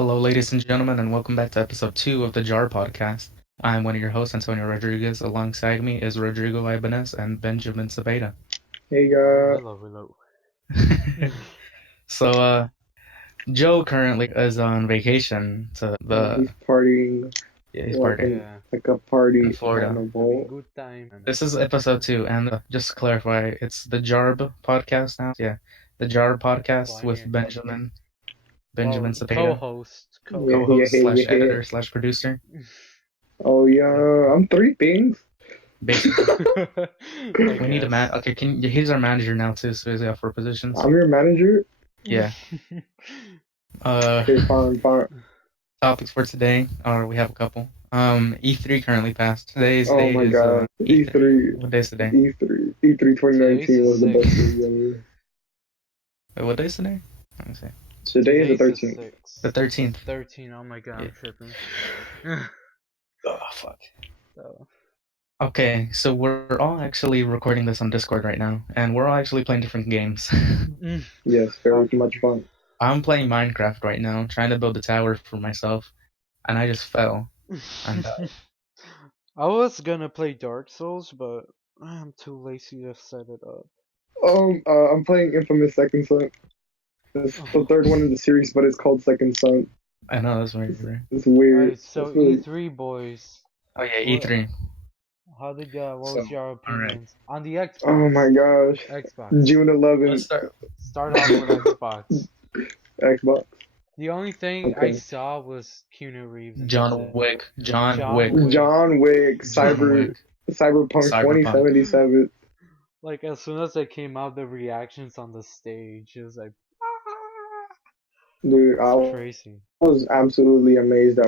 Hello, ladies and gentlemen, and welcome back to episode 2 of the JAR podcast. I'm one of your hosts, Antonio Rodriguez. Alongside me is Rodrigo Ibanez and Benjamin Cepeda. Hey, Hello. So, Joe currently is on vacation to he's partying yeah, he's like partying Yeah, like a in party Florida. having animal. good time. This is episode 2, and just to clarify, it's the JARB podcast now. Yeah, the JARB podcast with Funny. Benjamin Well, Cepeda, co-host. Yeah, Co-host. yeah, co-host yeah, slash yeah. editor slash producer. Oh yeah, I'm three things. Basically, I we need a man. guess. Okay, he's our manager now too, so he's got 4 positions. I'm your manager. Yeah. Uh, Okay, fine. Topics for today, or we have a couple. E3 currently passed. Today's Oh date my is god, E3. E3, What day is today? E3 Today's 2019 was the the best 6th. year ever. Wait, what day is today? Let me see. Today is the Today's the 13th. 6th. The 13th. 13. Oh my god, Yeah. I'm tripping. Oh fuck. So, Okay, so we're all actually recording this on Discord right now, and we're all actually playing different games. Yes, very much fun. I'm playing Minecraft right now, trying to build a tower for myself, and I just fell. And I was gonna play Dark Souls, but I'm too lazy to set it up. I'm playing Infamous Second Son. It's the third one in the series, but it's called Second Son. I know that's weird. It's weird. Alright, so It's really- E3 boys. Oh yeah, What- E3. What So, was your alright. opinions on the Xbox? Oh my gosh. Xbox. June 11th. Let's start. Start off with Xbox. Xbox. The only thing I Okay. saw was Keanu Reeves. and John that's it. Wick. John John Wick. Wick. John Wick, John Wick. Cyberpunk Cyberpunk. 2077. Like as soon as it came out, the reactions on the stage, it was like, Dude, I it's crazy. was absolutely amazed at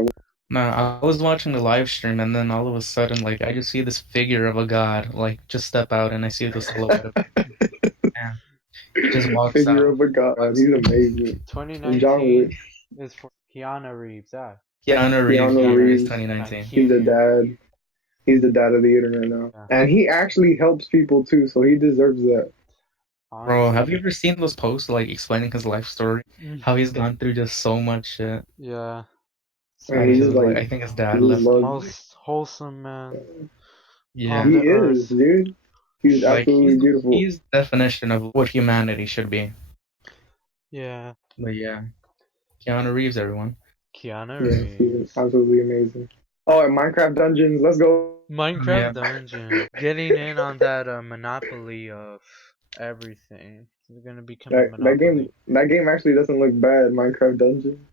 No, I was watching the live stream, and then all of a sudden, like, I just see this figure of a god, like, just step out, and I see the silhouette of yeah. He just walks figure out. of a god. He's amazing. 2019 is for Keanu Reeves. Keanu Keanu Reeves Reeves. is 2019. He's the dad. He's the dad of the internet now. Yeah. And he actually helps people too, so he deserves that. Bro, have you ever seen those posts, like, explaining his life story? How he's gone through just so much shit. Yeah. And he's just like, I think his dad he left. loves- Most wholesome man. Yeah. he the is, earth. dude. He's Like, absolutely beautiful. he's the definition of what humanity should be. Yeah. But yeah. Keanu Reeves, everyone. Keanu Yeah, Reeves. he's absolutely amazing. Oh, and Minecraft Dungeons, let's go. Minecraft Yeah. Dungeon. Getting in on that monopoly of everything. They're gonna become a That monopoly. game actually doesn't look bad, Minecraft Dungeon.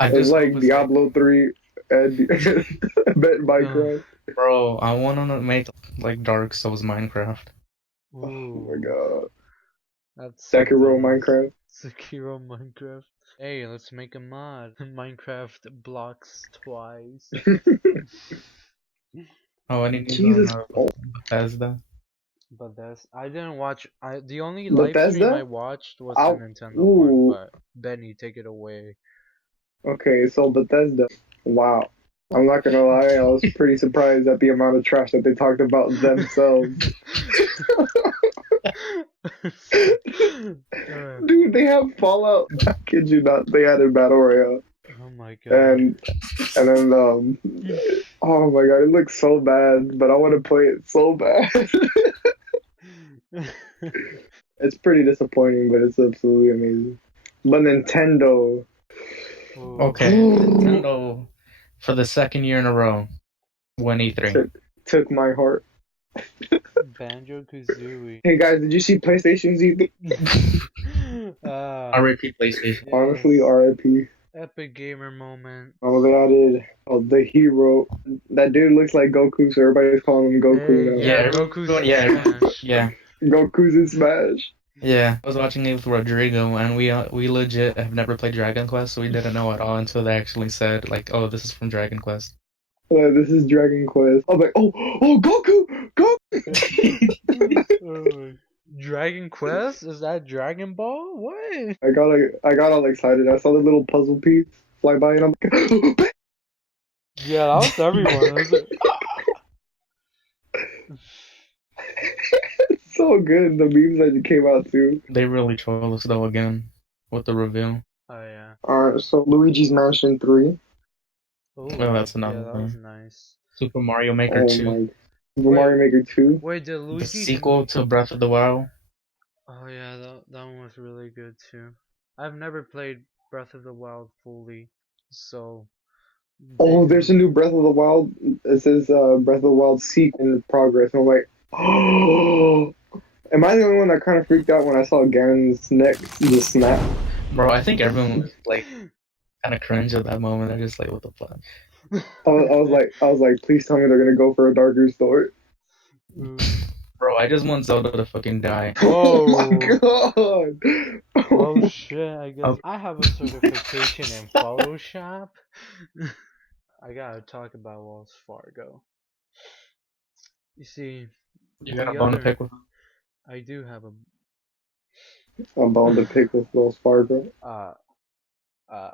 I It's just like hope Diablo 3 and bet Minecraft. Bro, I wanna make, like, Dark Souls Minecraft. Oh my Ooh, god. that's Sekiro something else. Minecraft. Sekiro Minecraft. Hey, let's make a mod. Minecraft blocks twice. Oh, I need to Jesus. go on Bethesda. But I didn't watch. The only live stream Bethesda? I watched was I'll- the Nintendo Ooh. one. But Benny, take it away. Okay, so Bethesda. Wow. I'm not gonna lie, I was pretty surprised at the amount of trash that they talked about themselves. Dude, they have Fallout. I kid you not, they added Battle Royale. Oh my god. And then oh my god, it looks so bad, but I want to play it so bad. It's pretty disappointing, but it's absolutely amazing. But Nintendo. Ooh. Okay, Nintendo, for the second year in a row, won E3. Took my heart. Banjo Kazooie. Hey guys, did you see PlayStation's E3? RIP PlayStation. Honestly, RIP. Epic gamer moment. Oh, they added the hero. That dude looks like Goku, so everybody's calling him Goku now. Yeah, Goku's yeah, in Smash. Yeah, Goku's in Smash. yeah. I was watching it with Rodrigo, and we legit have never played Dragon Quest, so we didn't know at all until they actually said, like, oh, this is from Dragon Quest. This is Dragon Quest. I was like, oh, Goku! Dragon Quest? Is that Dragon Ball? What? I got all excited. I saw the little puzzle piece fly by, and I'm like, Yeah, that was everyone. it's so good. The memes that came out too. They really trolled us though again with the reveal. Oh yeah. So Luigi's Mansion 3. Oh, Oh, that's yeah, another that was one. nice. Super Mario Maker Oh 2, my. Super Wait, Mario Maker 2. wait, did the Luigi's? sequel to Breath of the Wild. Oh yeah, that one was really good too. I've never played Breath of the Wild fully, so Oh, there's a new Breath of the Wild. It says Breath of the Wild sequel in progress. And I'm like, oh. Am I the only one that kind of freaked out when I saw Ganon's neck just snap? Bro, I think everyone was like kind of cringe at that moment. They're just like, what the fuck? I was like, please tell me they're gonna go for a darker story. Bro, I just want Zelda to fucking die. Oh my Whoa. god! Well, Oh, shit, I guess Um, I have a certification in Photoshop. I gotta talk about Wells Fargo. You see, you got a the bone to other, pick with? I do have I'm bound to pick with Wells Fargo. uh, uh,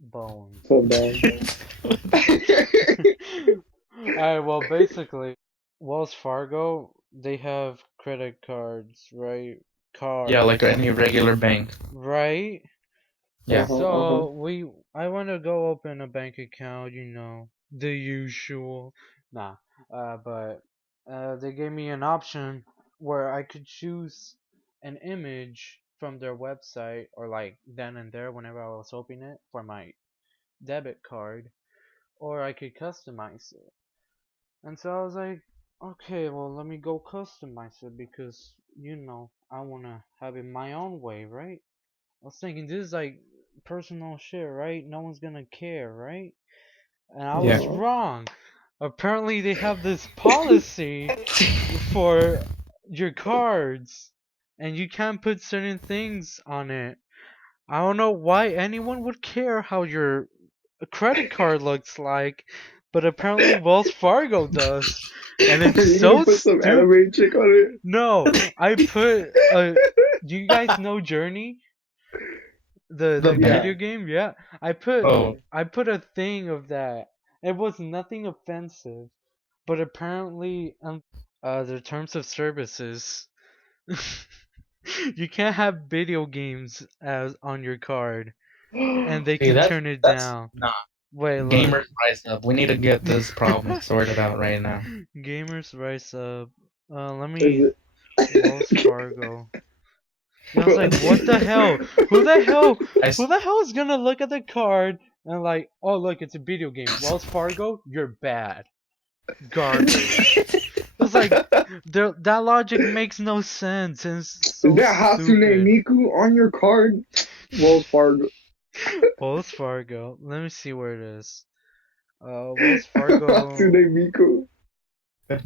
bones. So bad. Alright, well, basically, Wells Fargo, they have credit cards, right? Yeah, Cards, like any regular bank. right? Yeah. So I want to go open a bank account, the usual. Nah, but they gave me an option where I could choose an image from their website, or like then and there whenever I was opening it for my debit card, or I could customize it. And so I was like, okay, well, let me go customize it because, I want to have it my own way, right? I was thinking, this is like personal shit, right? No one's gonna care, right? And I was Yeah. wrong. Apparently, they have this policy for your cards, and you can't put certain things on it. I don't know why anyone would care how your credit card looks like, but apparently Wells Fargo does. And Are it's you gonna so put some stupid. anime chick on No, I put do you guys know Journey? The The it? video bank. game? Yeah. I put Yeah. Oh, I put a thing of that. It was nothing offensive, but apparently the terms of services you can't have video games as on your card and they hey, can that's turn it that's down. nah. Wait, look. Gamers rise up. We need to get this problem sorted out right now. Gamers rise up. Let Is me it? Wells Fargo. I was like, what the hell? Who the hell? I Who s- the hell is gonna look at the card and like, oh look, it's a video game. Wells Fargo, you're bad, garbage. It's like, that logic makes no sense and it's Is so that Hatsune stupid. Miku on your card? Wells Fargo. Wells Fargo. Let me see where it is. Wells Fargo. Hatsune Miku.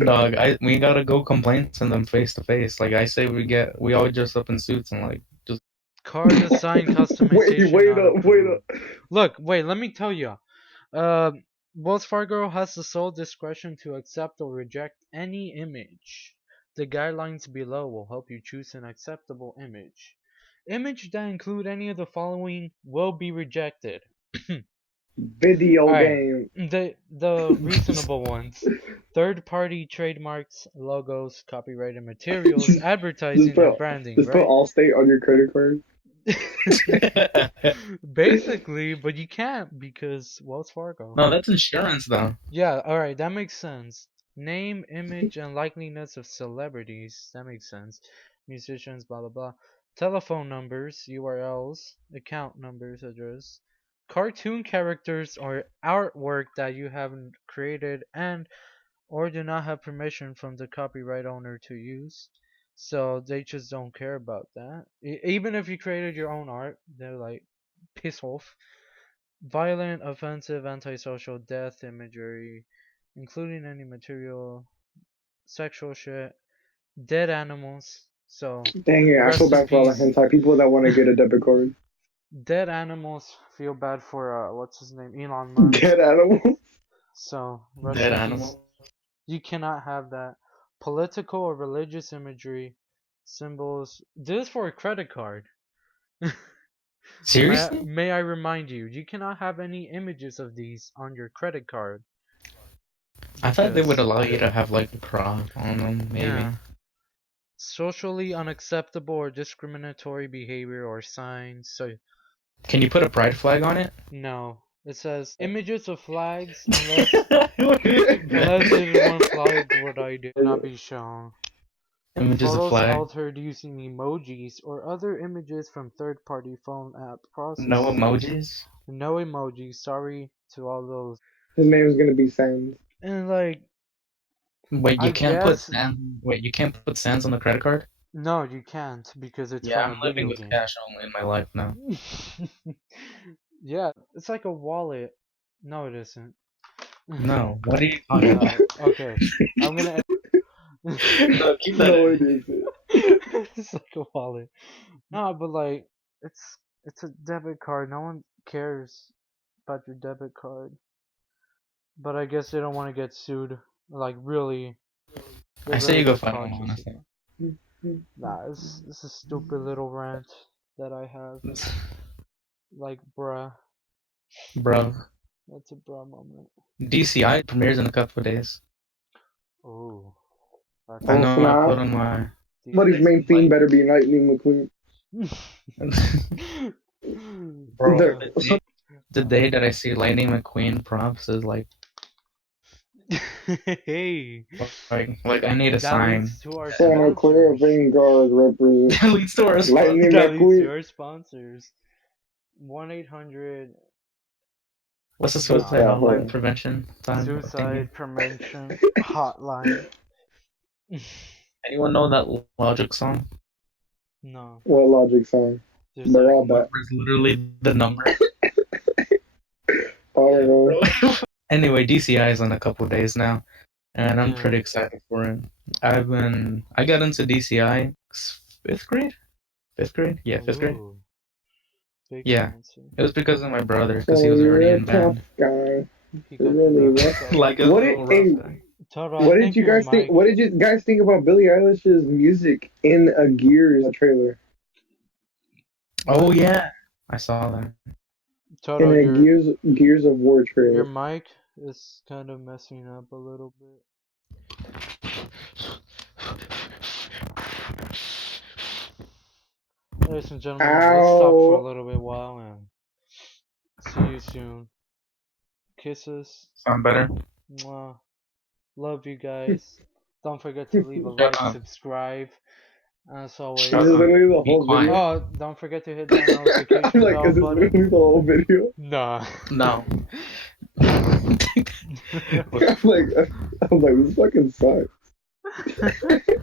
Dog, we gotta go complain to them face to face. Like I say, we all dress up in suits and like just. Card design customization Wait not up, wait approved. up. Look, wait, let me tell you. Uh, Wells Fargo has the sole discretion to accept or reject any image. The guidelines below will help you choose an acceptable image. Image that include any of the following will be rejected. Video Alright, game. the reasonable ones. Third party trademarks, logos, copyrighted materials, just advertising, put and branding, just put right? Allstate on your credit card. Basically, but you can't because Wells Fargo. No, that's insurance though. Yeah, alright, that makes sense. Name, image, and likeliness of celebrities. That makes sense. Musicians, blah blah blah. Telephone numbers, URLs, account numbers, address. Cartoon characters or artwork that you haven't created and or do not have permission from the copyright owner to use. So they just don't care about that. Even if you created your own art, they're like, piss off. Violent, offensive, antisocial, death imagery, including any material, sexual shit, dead animals. So, Dang it, I feel rest in bad for all the peace. hentai people that want to get a debit card. Dead animals feel bad for, what's his name? Elon Musk. Dead animals. So, rest Dead in peace. animal. You cannot have that. Political or religious imagery, symbols. This is for a credit card. Seriously? May I remind you, you cannot have any images of these on your credit card. I thought they would Because, allow you to have like a cross on them, maybe. yeah. Socially unacceptable or discriminatory behavior or signs. So, Can you put a pride flag on it? No. It says images of flags unless it is one flag would I do not be shown. Images of Photos flag. altered using emojis or other images from third-party phone app No processing. emojis. No emojis. Sorry to all those. His name is gonna be Sans. And like, Wait, I you can't put guess Sans. Wait, you can't put Sans on the credit card? no, you can't because it's Yeah, from I'm a living video with game. cash only in my life now. Yeah, it's like a wallet. No, it isn't. No, what are you talking about? Okay, I'm gonna. No, keep that No, in. it isn't. It's like a wallet. No, but like, it's a debit card. No one cares about your debit card. But I guess they don't want to get sued. Like really, they I say really you go get find one, cautious. honestly. Nah, it's a stupid little rant that I have. Like, bruh, Bro, that's a bruh moment. DCI premieres in a couple of days. Ooh, that's I Oh know I put snap! on my. Somebody's main theme better be Lightning McQueen. Bro, The, the day that I see Lightning McQueen prompts is like Hey, I need a that sign. leads to our Santa Clara sponsors. Vanguard represent That leads to our Lightning That leads to McQueen. our sponsors. 1-800 What's the Nah. suicide Yeah, hotline hold on. prevention time? Suicide Prevention Hotline. Anyone know that Logic song? No, What Logic song? there's They're like all bad. It's literally the number. I don't know. Anyway, DCI is in a couple days now, and I'm Yeah. pretty excited for it. I got into DCI fifth grade. Fifth grade? Yeah, fifth grade. Ooh, big Yeah. fancy. It was because of my brother, So because he was already you're a in tough band. guy. He You're got really the rough. Like a What little did, rough hey, guy. Toto, what I did think you your guys think? mic- What did you guys think about Billie Eilish's music in a Gears trailer? Oh yeah, I saw that. Toto, In a Gears of War trailer. your mic is kind of messing up a little bit. Ladies and gentlemen, let's stop for a Ow! little bit while and see you soon. Kisses. Sound better? Mwah. Love you guys. Don't forget to leave a Shut like, up. subscribe. As always. Is this literally the Be whole quiet. video? Oh, don't forget to hit that notification I'm like, bell is this button. literally the whole video? Nah. No. I'm like, this fucking sucks.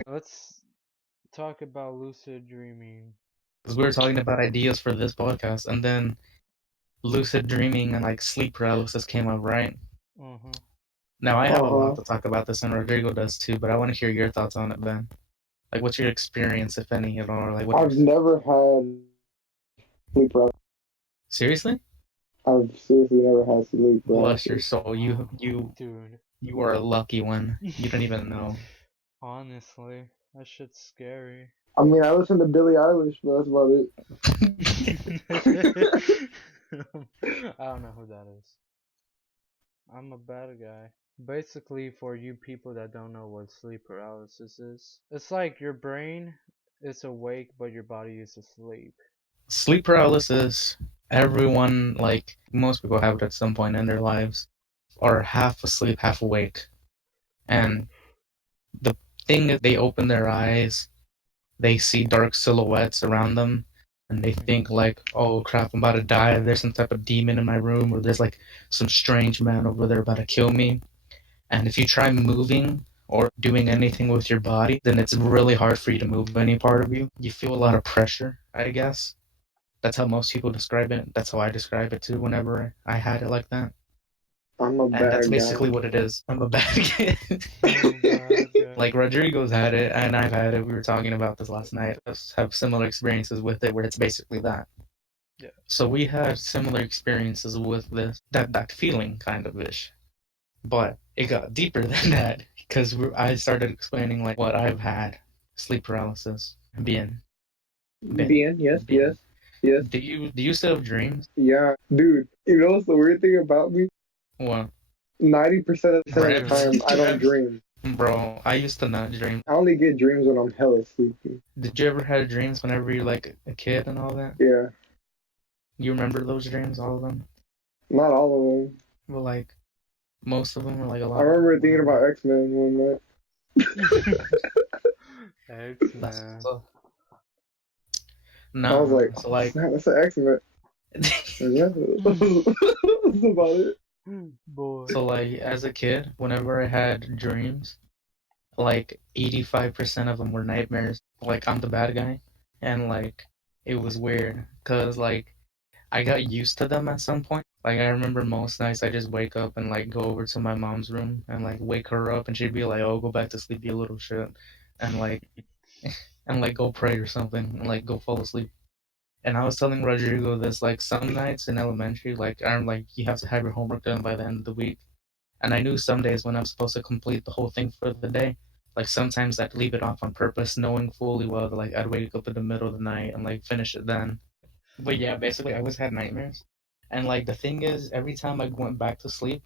Let's talk about lucid dreaming. Because we were talking about ideas for this podcast, and then lucid dreaming and like sleep paralysis came up, right? Mm-hmm. Now I have a lot to talk about this, and Rodrigo does too. But I want to hear your thoughts on it, Ben. Like, what's your experience, if any, at all? Or like, what? I've never had sleep paralysis. Seriously? I've seriously never had sleep Bless your paralysis. soul. Dude. You are a lucky one. You don't even know. Honestly, that shit's scary. I mean, I listen to Billie Eilish, but that's about it. I don't know who that is. I'm a bad guy. Basically, for you people that don't know what sleep paralysis is, it's like your brain is awake but your body is asleep. Sleep paralysis. Everyone, like most people, have it at some point in their lives, are half asleep, half awake, and the thing is, they open their eyes, they see dark silhouettes around them, and they think like, oh crap, I'm about to die, there's some type of demon in my room, or there's like some strange man over there about to kill me. And if you try moving or doing anything with your body, then it's really hard for you to move any part of you. You feel a lot of pressure, I guess. That's how most people describe it. That's how I describe it too whenever I had it like that. I'm a And bad that's guy. basically what it is. I'm a bad kid. Bad guy. Like Rodrigo's had it, and I've had it. We were talking about this last night. Us have similar experiences with it, where it's basically that. Yeah. So we had similar experiences with this, that feeling kind of ish, but it got deeper than that because I started explaining like what I've had, sleep paralysis, being. Yes. Do you still have dreams? Yeah, dude. You know what's the weird thing about me? Well, 90% of the Dreams. time, I don't dream. bro, I used to not dream. I only get dreams when I'm hella sleepy. Did you ever have dreams whenever you're like a kid and all that? Yeah. You remember those dreams, all of them? Not all of them. Well, like most of them, or like a I lot of them, remember thinking whatever. about X-Men one night. That's X-Men. so. I was Nah, like, so oh like, snap, that's an X-Men. And yeah, that's about it. Boy. so like as a kid, whenever I had dreams, like 85% of them were nightmares. Like I'm the bad guy, and like it was weird, cause like I got used to them at some point. Like I remember most nights I just wake up and like go over to my mom's room and like wake her up, and she'd be like, "Oh, go back to sleep, you little shit," and like and like go pray or something, and like go fall asleep. And I was telling Rodrigo this, like some nights in elementary, like I'm like you have to have your homework done by the end of the week. And I knew some days when I'm supposed to complete the whole thing for the day. Like sometimes I'd leave it off on purpose, knowing fully well that like I'd wake up in the middle of the night and like finish it then. But yeah, basically I always had nightmares. And like the thing is, every time I went back to sleep,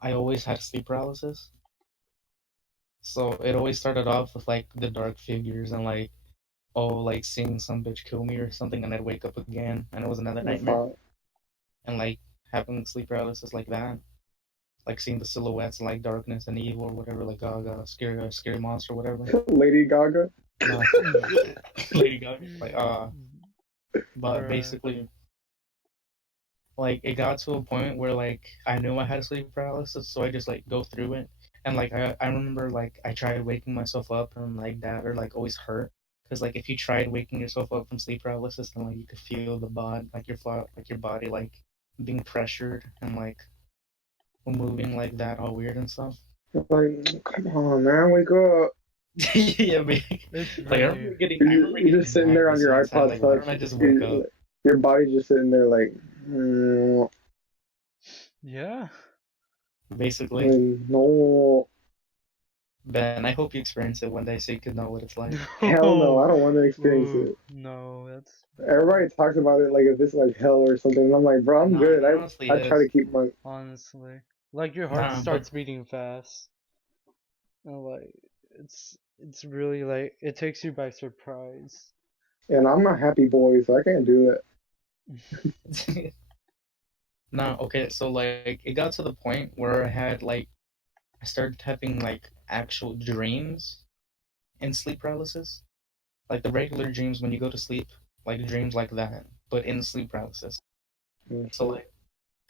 I always had sleep paralysis. So it always started off with like the dark figures and like oh like seeing some bitch kill me or something, and I'd wake up again and it was another That's nightmare. hot. And like having sleep paralysis like that, like seeing the silhouettes like darkness and evil or whatever, like Gaga, scary monster, whatever. Lady Gaga. No, Lady Gaga. Like but Bruh. basically, like it got to a point where like I knew I had sleep paralysis, so I just like go through it. And like I remember like I tried waking myself up and like that or like always hurt. Cause like if you tried waking yourself up from sleep paralysis, then like you could feel the body, like your body like being pressured and like moving like that, all weird and stuff. Like, come on, man, wake up. Yeah, man. It's Like really. I remember You're just getting sitting mad there on your recently. iPod Like, why don't Touch. I just wake up? Your body's just sitting there like, mm, Yeah. Basically, no. Ben, I hope you experience it one day so you can know what it's like. Hell no, No. I don't want to experience Ooh, it. no, that's Everybody talks about it like if it's like hell or something. And I'm like, bro, I'm Nah, good. it honestly I try is. to keep my. honestly. Like your heart Nah, but starts beating fast. And like it's really like it takes you by surprise. And I'm a happy boy, so I can't do that. nah. Okay, so like it got to the point where I started having like actual dreams in sleep paralysis, like the regular dreams when you go to sleep, like dreams like that, but in sleep paralysis. And So shit. like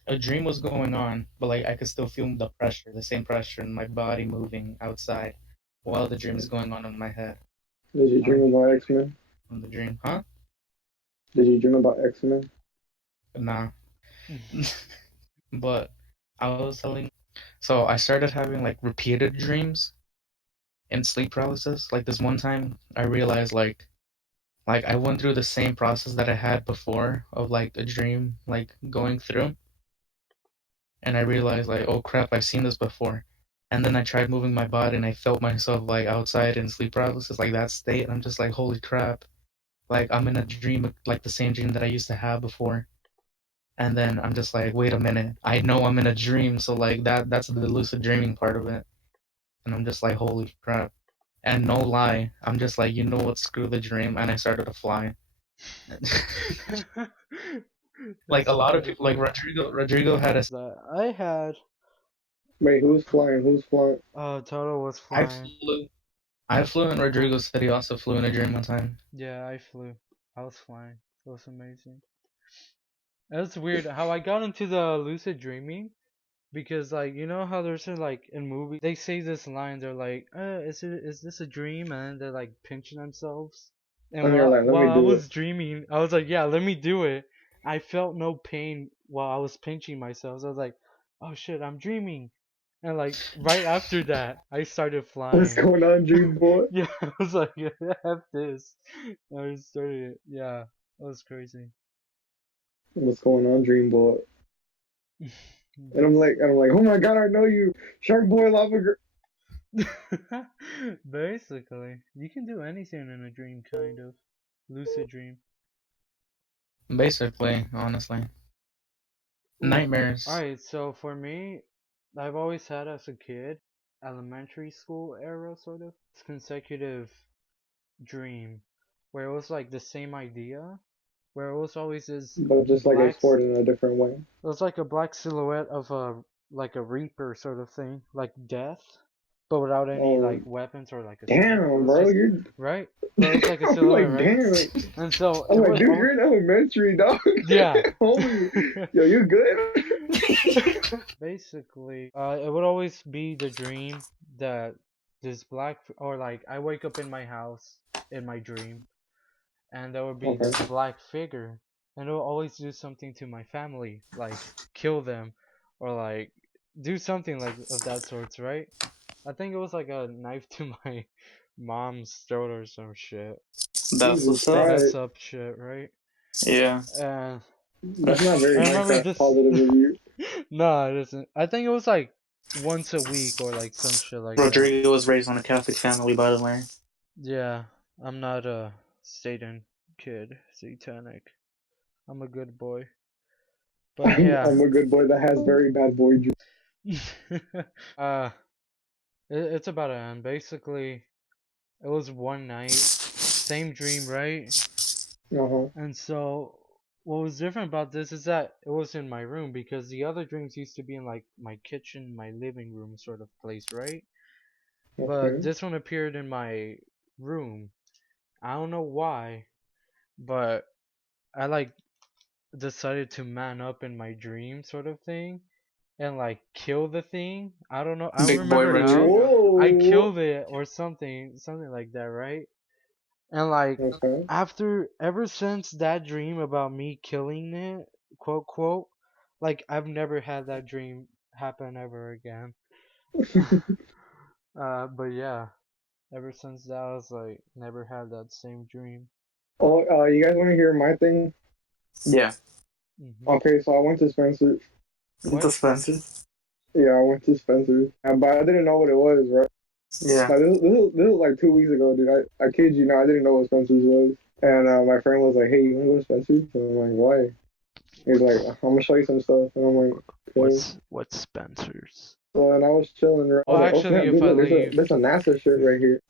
a dream was going on, but like I could still feel the pressure, the same pressure in my body moving outside while the dream is going on in my head. Did you I don't dream know if you about get X Men? from the dream, huh? Did you dream about X Men? Nah. But I was telling, so I started having like repeated dreams and sleep paralysis. Like this one time, I realized like I went through the same process that I had before of like a dream like going through, and I realized like, oh crap, I've seen this before. And then I tried moving my body and I felt myself like outside in sleep paralysis, like that state. And I'm just like, holy crap. Like I'm in a dream, like the same dream that I used to have before. And then I'm just like, wait a minute. I know I'm in a dream, so like that's the lucid dreaming part of it. And I'm just like, holy crap. And no lie, I'm just like, you know what, screw the dream, and I started to fly. Like That's a lot of pretty people, like funny. Rodrigo had a. That I had Wait, who's flying? Who's flying? Toto was I flying. flew. I flew, and Rodrigo said he also flew in a dream one time. Yeah, I flew. I was flying. It was amazing. That's weird how I got into the lucid dreaming because like you know how there's like in movies they say this line, they're like is this a dream, and they're like pinching themselves, and And you're like, let while me I do it. was dreaming I was like, yeah, let me do it. I felt no pain while I was pinching myself, so I was like, oh shit, I'm dreaming. And like right after that I started What's flying. going on, Dream Boy? Yeah, I was like, F this. I started it. Yeah, that was crazy. What's going on, Dream Boy? And I'm like, oh my god, I know you, Shark Boy, Lava Girl. Basically, you can do anything in a dream, kind of. Lucid dream. Basically, honestly, Ooh. nightmares. Alright, so for me, I've always had as a kid, elementary school era, sort of, consecutive dream, where it was like the same idea, where it was always this But just like black. explored in a different way. It was like a black silhouette of a reaper sort of thing, like death, but without any Oh, like weapons or like a sword. It damn, was bro, just you're. right, but it was like a I'm silhouette, like, right? damn. And so I'm it like, would dude, always, you're in elementary, dog. yeah. Homie, yo, you good? Basically, it would always be the dream that this or like I wake up in my house in my dream, and there would be Okay. this black figure, and it will always do something to my family, like kill them, or like do something like of that sorts, right? I think it was like a knife to my mom's throat or some shit. That's Jesus what's up. Mess Christ. up shit, right? Yeah. And That's not very I remember Minecraft this. positive of you. No, it isn't. I think it was like once a week or like some shit like that. Rodrigo was raised on a Catholic family, by the way. Yeah, I'm not a Satan kid, satanic. I'm a good boy. But yeah, I'm a good boy that has very bad boy dreams. uh, it's about to end. Basically, it was one night, same dream, right? Uh-huh. And so, what was different about this is that it was in my room because the other dreams used to be in like my kitchen, my living room sort of place, right? But Okay. this one appeared in my room. I don't know why, but I like decided to man up in my dream sort of thing and like kill the thing. I don't know. I don't Big boy remember how. Rodrigo. I Whoa. killed it or something like that, right? And like Okay. ever since that dream about me killing it, quote quote, like I've never had that dream happen ever again. But yeah, ever since that, I was like never had that same dream. Oh, you guys want to hear my thing? Yeah. Hmm. Okay, so I went to Spencer. What? The Spencer. Yeah, I went to Spencer. But I didn't know what it was, right? Yeah. Now, this was like 2 weeks ago, dude. I kid you not, I didn't know what Spencer's was. And my friend was like, hey, you want to go to Spencer's? And I'm like, why? He's like, I'm going to show you some stuff. And I'm like, okay. What's Spencer's? So, and I was chilling. Right? I Well, was like, oh, actually, snap, if dude, I look, leave, there's a NASA shirt right here.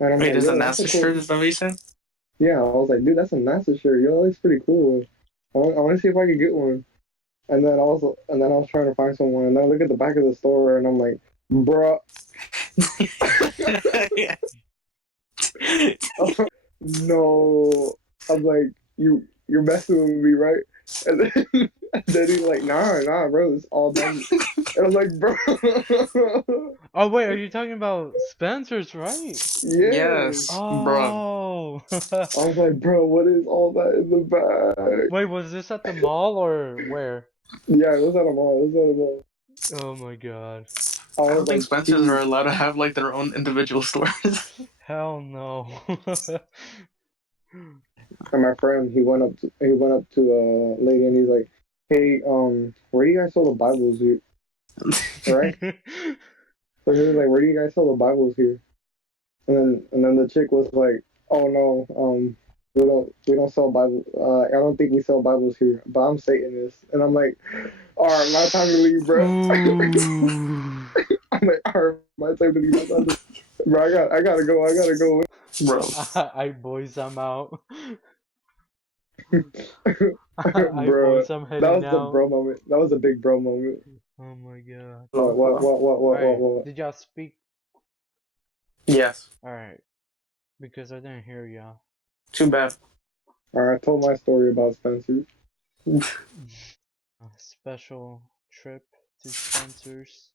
And I'm Wait, like, there's a yo, that's a NASA cool. shirt, is that what you said? Yeah, I was like, dude, that's a NASA shirt. Yo, that looks pretty cool. I want to see if I could get one. And then I was trying to find someone, and then I look at the back of the store, and I'm like, bruh. Yeah. No. I'm like, you're messing with me, right? And then, and then he's like, nah, bro, it's all done. And I'm like, bro. oh wait, are you talking about Spencer's, right? Yes. Yes, bro. Oh, I was like, bro, what is all that in the bag? wait, was this at the mall or where? Yeah, it was at a mall. It was at a mall. Oh my god, I I was don't think like, Spencers are Steve. allowed to have like their own individual stores. hell no. And my friend, he went up to a lady, and he's like, hey, where do you guys sell the Bibles here? Right? So he was like, where do you guys sell the Bibles here? And then the chick was like, "Oh no, we don't sell Bible. I don't think we sell Bibles here. But I'm Satanist." And I'm like, "All right, my time to leave, bro." Ooh. I'm like, "All right, my time to leave. My time to bro, I gotta go. I gotta go." Bro. I boys, I'm out. I Bro, boys, I'm that heading was the out. bro moment. That was a big bro moment. Oh my god. What? Alright, did y'all speak? Yes. Alright, because I didn't hear y'all. Too bad. All right, I told my story about Spencer. A special trip to Spencer's.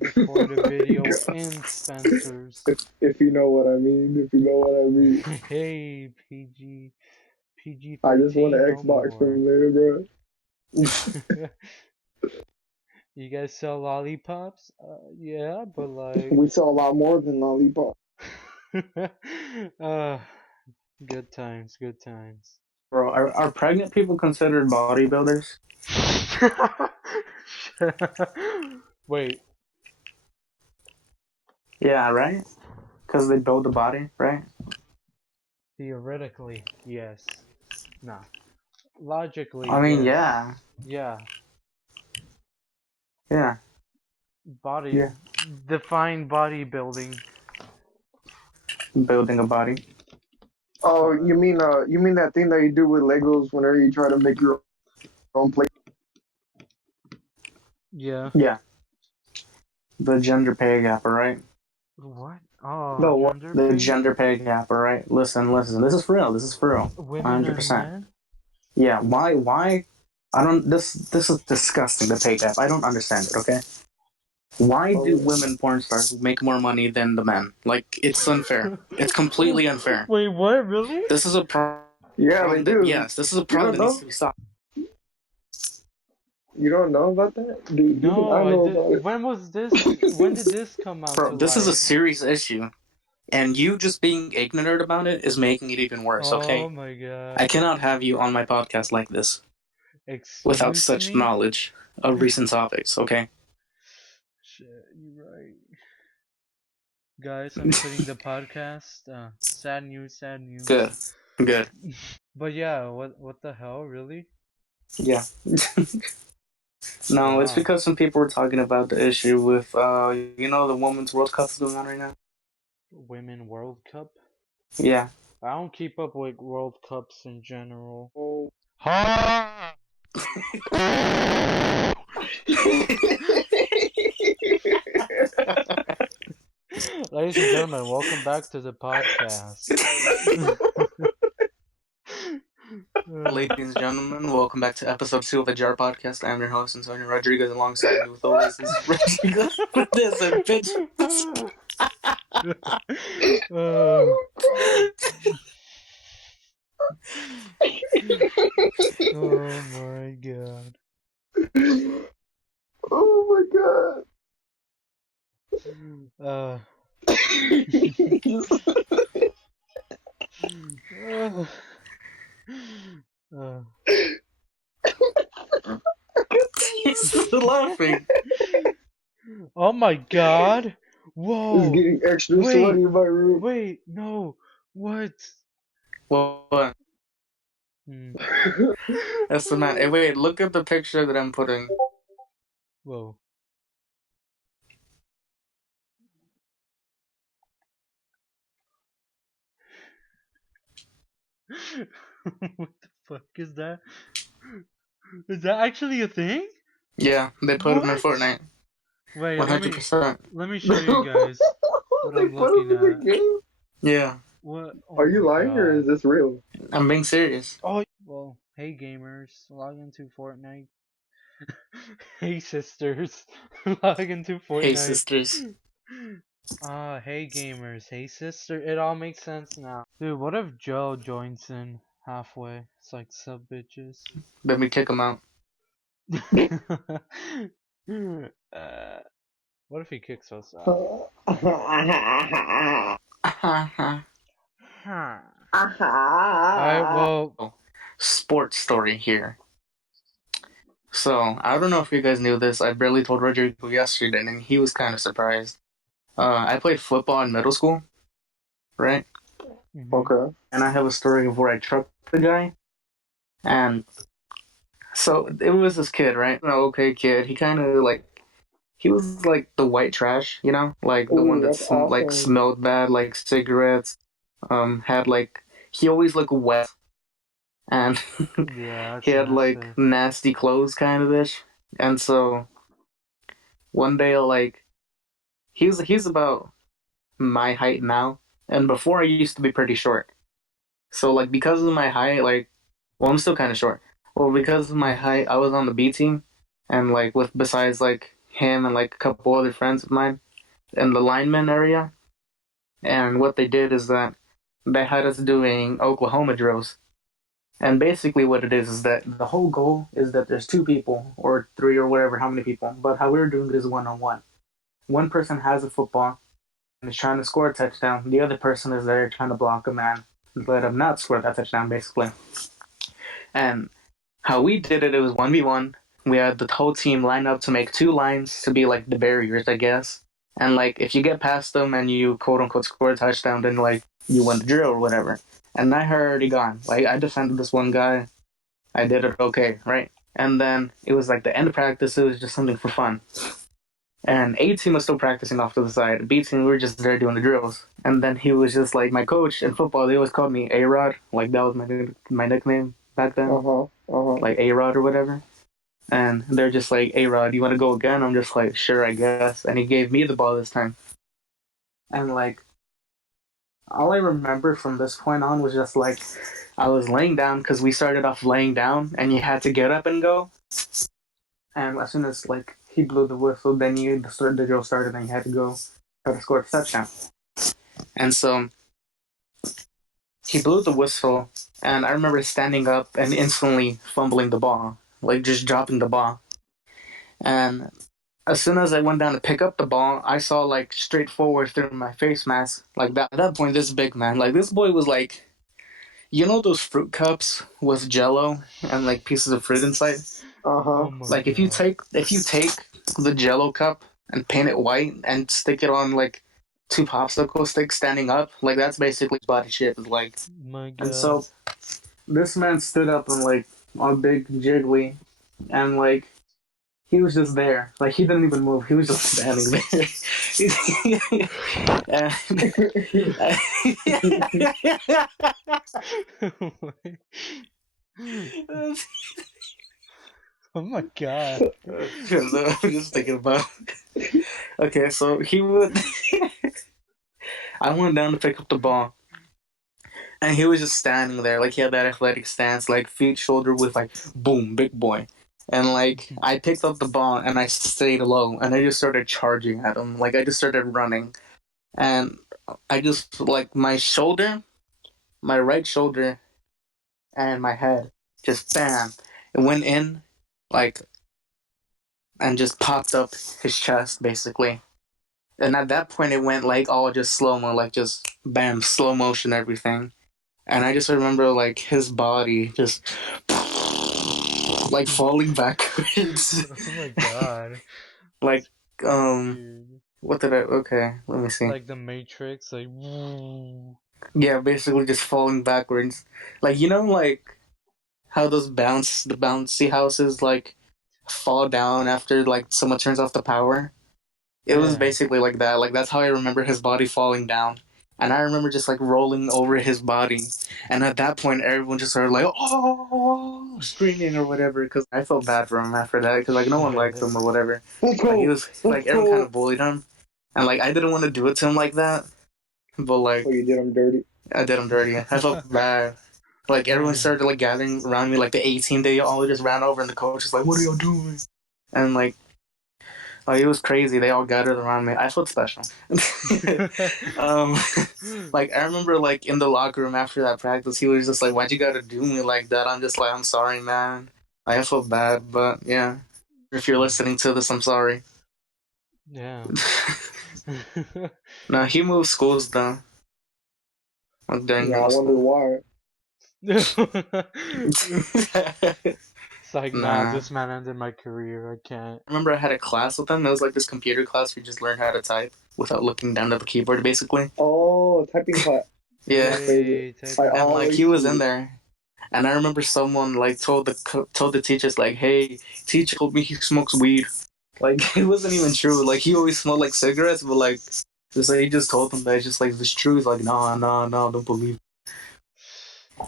Record a video in Spencer's. If you know what I mean. If you know what I mean. Hey, PG. PG I just want 13 an no Xbox more. from later, bro. You guys sell lollipops? Yeah, but like. We sell a lot more than lollipop. uh, good times, good times. Bro, are pregnant people considered bodybuilders? Wait, Yeah, right? Because they build the body, right? theoretically, yes. Nah. Logically, I mean, yes. yeah. Yeah. Yeah. Body. Yeah. Define bodybuilding. Building a body. Oh, you mean that thing that you do with Legos whenever you try to make your own plate? Yeah. Yeah, the gender pay gap, alright? What? Oh, No, what? gender The pay? gender pay gap, alright? Listen. This is for real. This is for real. Women and 100%. men? Yeah, why? I don't, this is disgusting, the pay gap. I don't understand it, okay? Why do Oh, women porn stars make more money than the men? Like, it's unfair. It's completely unfair. Wait, what? Really? This is a yeah, they problem that, do. yes, this is a You problem don't that needs know? to be stopped. You don't know about that, dude? Even I No, I know did. about it. When was this? When did this come out Bro, to this is a light? serious issue. And you just being ignorant about it is making it even worse, Oh okay? my I god. cannot have you on my podcast like this without Excuse such me? knowledge of recent topics, okay? Shit, you're right. Guys, I'm quitting the podcast. Sad news, sad Good. news. Good. But yeah, what the hell, really? Yeah. No, it's Wow. because some people were talking about the issue with, the Women's World Cup going on right now. Women World Cup? Yeah. I don't keep up with World Cups in general. Oh. Ha! Ladies and gentlemen, welcome back to the podcast. Ladies and gentlemen, welcome back to episode 2 of the Jar Podcast. I'm your host, Antonio Rodriguez, alongside me with always is Rodriguez. This and bitch. Uh, oh my god. Oh my god. Uh, uh, He's still laughing. oh my god. It's Whoa. getting extra Wait. sweaty in my room. Wait. No. What? What? Hmm. That's the man. Hey, wait, look at the picture that I'm putting. Whoa. What the fuck is that? Is that actually a thing? Yeah, they put him in What? Fortnite. Wait, 100%. let me show you guys what They I'm put him looking in the at. game. Yeah, What? Oh Are you my lying or god. is this real? I'm being serious. Oh, well, hey gamers, log into Fortnite. Hey sisters, log into Hey, Fortnite. sisters. Hey gamers, hey sister. It all makes sense now. Dude, what if Joe joins in halfway? It's like sub bitches. Let me kick him out. uh, what if he kicks us out? Huh. Alright, well, Sports story here. So, I don't know if you guys knew this. I barely told Rodrigo yesterday, and he was kind of surprised. I played football in middle school, right? mhm. Okay. And I have a story of where I trucked the guy. And so, it was this kid, right? An okay kid. He kind of he was like the white trash, Like the one Oh, that that's awesome. smelled bad, like cigarettes. Had he always looked wet, and Yeah, he that's had like nasty. nasty clothes, kind of ish. And so one day, he's about my height now, and before I used to be pretty short. So like because of my height, well, I'm still kind of short. Well, because of my height, I was on the B team, and like with besides like him and like a couple other friends of mine in the lineman area. And what they did is that they had us doing Oklahoma drills. And basically, what it is that the whole goal is that there's two people or three or whatever, how many people. But how we're doing it is one on one. One person has a football and is trying to score a touchdown. The other person is there trying to block a man, let him not score that touchdown, basically. And how we did it, it was 1v1. We had the whole team line up to make two lines to be like the barriers, I guess. And like if you get past them and you quote unquote score a touchdown, then like you win the drill or whatever. And I had already gone. Like I defended this one guy. I did it okay, right? And then it was like the end of practice. It was just something for fun. And A team was still practicing off to the side. B team, we were just there doing the drills. And then he was just like my coach in football. They always called me A Rod. Like that was my nickname back then. Like A Rod or whatever. And they're just like, A Rod, you want to go again? I'm just like, sure, I guess. And he gave me the ball this time. And like, all I remember from this point on was just like, I was laying down because we started off laying down and you had to get up and go. And as soon as like he blew the whistle, then the drill started and you had to go try to score a touchdown. And so he blew the whistle, and I remember standing up and instantly fumbling the ball, like just dropping the ball. And as soon as I went down to pick up the ball, I saw like straight forward through my face mask. Like that at that point, this big man, like this boy was like, you know those fruit cups with Jello and like pieces of fruit inside. Oh my Like if you take the Jello cup and paint it white and stick it on like two popsicle sticks standing up, like that's basically body shape is like. my god. And so this man stood up and like on big jiggly, and like he was just there. Like he didn't even move. He was just standing there. Oh my god. I'm just thinking about. Okay, so he would. I went down to pick up the ball, and he was just standing there, like he had that athletic stance, like feet shoulder with like boom, big boy. And like I picked up the ball and I stayed low and I just started charging at him. Like I just started running. And I just like my right shoulder and my head just bam. It went in like and just popped up his chest basically. And at that point it went like all just slow mo, like just bam, slow motion everything. And I just remember like his body just like falling backwards. Oh my god. like Weird. what did I okay, let me see. Like the Matrix, like woo. Yeah, basically just falling backwards. Like you know like how the bouncy houses like fall down after like someone turns off the power? It was Yeah. basically like that. Like that's how I remember his body falling down. And I remember just like rolling over his body. And at that point, everyone just started like, oh, screaming or whatever. Because I felt bad for him after that. Because like no one liked him or whatever. Let's Like he go. was like everyone kind of bullied him. And like I didn't want to do it to him like that. But Oh, like you did him dirty. I did him dirty. I felt bad. Like everyone started like gathering around me. Like the 18, they all just ran over, and the coach was like, "What are y'all doing?" And like it was crazy. They all gathered around me. I felt special. um, like I remember, like in the locker room after that practice, he was just like, "Why'd you gotta do me like that?" I'm just like, "I'm sorry, man. I felt bad, but yeah. If you're listening to this, I'm sorry." Yeah. No, he moved schools though. Like during Yeah, I middle wonder school. why. It's like, nah, Nah. this man ended my career. I can't. I remember I had a class with him. It was like this computer class where you just learn how to type without looking down at the keyboard, basically. Oh, typing class. Yeah. My favorite. Yay, I typing And like always he was see in it. there, and I remember someone like told the teachers like, "Hey, teacher told me he smokes weed." Like it wasn't even true. Like he always smelled like cigarettes, but like just like he just told them that it's just like this true. He's like, "Nah, nah, nah, don't believe."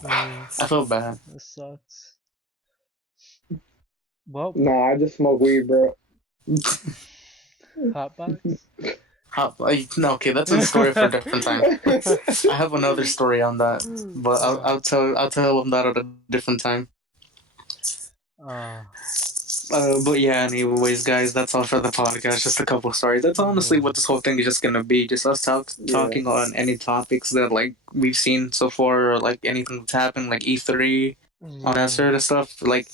I felt bad. That sucks. Well, Nah, I just smoke weed, bro. hotbox. No, okay, that's a story for a different time. I have another story on that, but I'll tell them that at a different time. Uh, But yeah, anyways, guys, that's all for the podcast. Just a couple stories. That's honestly yeah. what this whole thing is just gonna be. Just us Yeah. talking on any topics that like we've seen so far, or like anything that's happened, like E3, all that sort of stuff. Like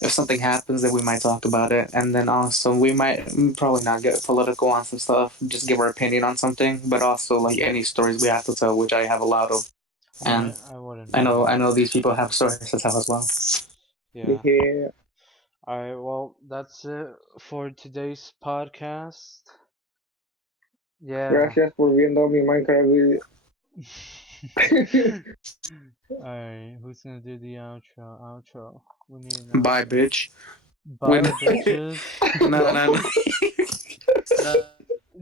if something happens, then we might talk about it, and then also we might probably not get political on some stuff. Just give our opinion on something, but also like any stories we have to tell, which I have a lot of, and I wouldn't I mind. know these people have stories to tell as well. Yeah. Yeah. Alright, well, that's it for today's podcast. Yeah. Gracias por viendo mi Minecraft video. Alright, who's gonna do the outro? Outro. We need an Bye, outro. bitch. Bye, bitches. No, no, no.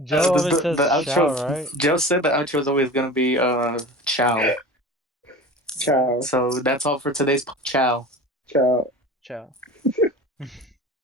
Joe always The says ciao, outro. right? Joe said the outro is always gonna be ciao. Ciao. So that's all for today's ciao. Ciao. Ciao.